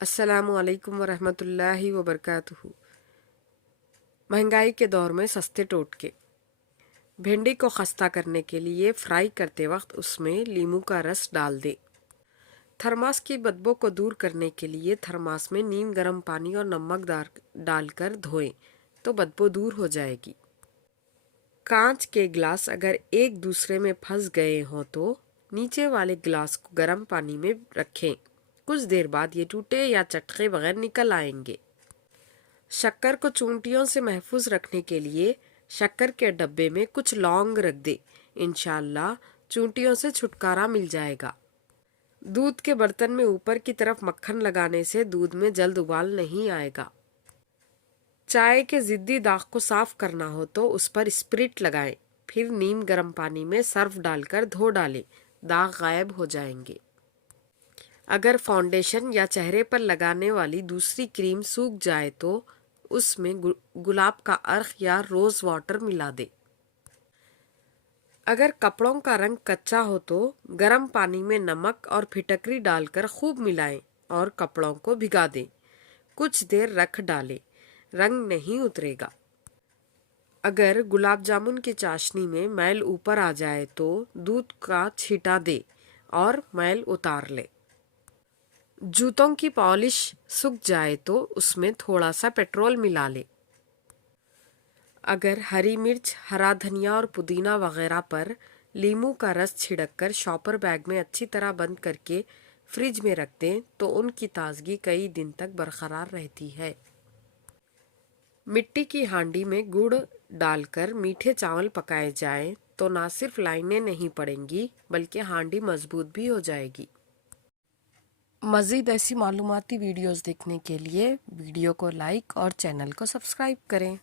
अस्सलामु अलैकुम वरहमतुल्लाहि वबरकातुहू। महंगाई के दौर में सस्ते टोटके। भिंडी को खस्ता करने के लिए फ्राई करते वक्त उसमें नींबू का रस डाल दे। थर्मास की बदबू को दूर करने के लिए थर्मास में नीम गर्म पानी और नमक डालकर धोएं तो बदबू दूर हो जाएगी। कांच के गिलास अगर एक दूसरे में फंस गए हों तो नीचे वाले गिलास को गर्म पानी में रखें। कुछ देर बाद ये टूटे या चटके बगैर निकल आएंगे। शक्कर को चूंटियों से महफूज रखने के लिए शक्कर के डब्बे में कुछ लौंग रख दे। इंशाअल्लाह चूंटियों से छुटकारा मिल जाएगा। दूध के बर्तन में ऊपर की तरफ मक्खन लगाने से दूध में जल्द उबाल नहीं आएगा। चाय के जिद्दी दाग को साफ करना हो तो उस पर स्प्रिट लगाएं, फिर नीम गर्म पानी में सर्फ डालकर धो डालें, दाग गायब हो जाएंगे। अगर फाउंडेशन या चेहरे पर लगाने वाली दूसरी क्रीम सूख जाए तो उसमें गुलाब का अर्क या रोज वाटर मिला दे। अगर कपड़ों का रंग कच्चा हो तो गर्म पानी में नमक और फिटकरी डालकर खूब मिलाएं और कपड़ों को भिगा दें। कुछ देर रख डालें, रंग नहीं उतरेगा। अगर गुलाब जामुन की चाशनी में मैल ऊपर आ जाए तो दूध का छींटा दे और मैल उतार ले। जूतों की पॉलिश सूख जाए तो उसमें थोड़ा सा पेट्रोल मिला ले। अगर हरी मिर्च, हरा धनिया और पुदीना वगैरह पर नींबू का रस छिड़ककर शॉपर बैग में अच्छी तरह बंद करके फ्रिज में रख दें तो उनकी ताजगी कई दिन तक बरकरार रहती है। मिट्टी की हांडी में गुड़ डालकर मीठे चावल पकाए जाएं तो ना सिर्फ लाइनें नहीं पड़ेंगी बल्कि हांडी मजबूत भी हो जाएगी। मज़ीद ऐसी मालूमाती वीडियोस देखने के लिए वीडियो को लाइक और चैनल को सब्सक्राइब करें।